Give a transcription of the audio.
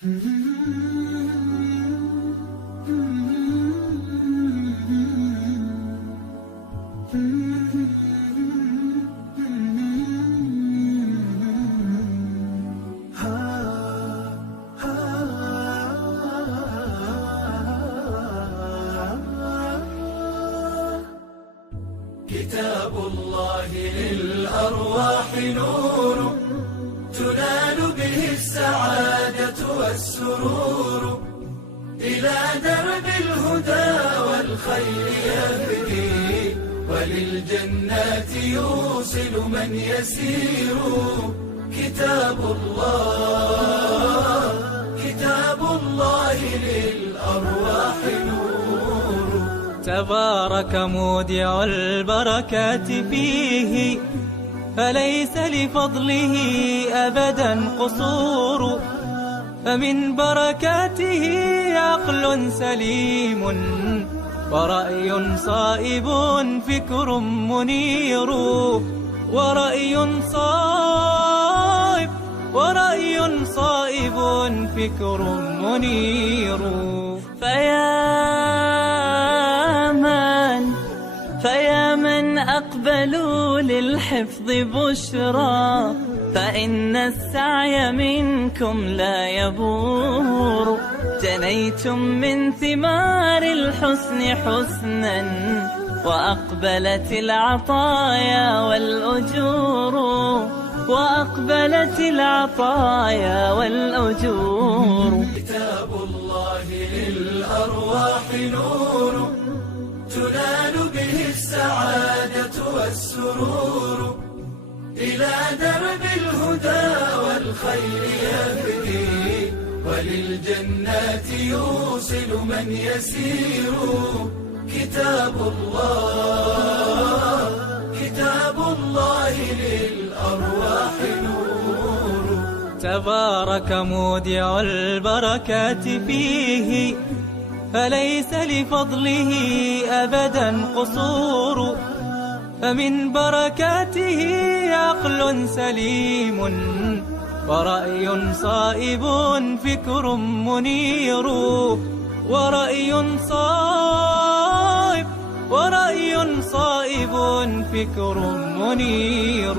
كتاب الله للأرواح نور، تنال به السعادة والسرور، إلى درب الهدى والخير يهدي، وللجنات يوصل من يسير. كتاب الله للأرواح نور. تبارك مودع البركات فيه، فليس لفضله أبدا قصور. فمن بركاته عقل سليم، ورأي صائب فكر منير. ورأي صائب فكر منير. فيا من أقبلوا للحفظ بشرى، فإن السعي منكم لا يبور. جنيتم من ثمار الحسن حسنا، وأقبلت العطايا والأجور. كتاب الله للأرواح نور، تنال به السعادة والسرور، إلى درب الهدى والخير يهدي، وللجنات يوصل من يسير. كتاب الله للأرواح نور. تبارك مودع البركات فيه، فليس لفضله أبدا قصور. فمن بركاته عقل سليم، ورأي صائب فكر منير. ورأي صائب فكر منير.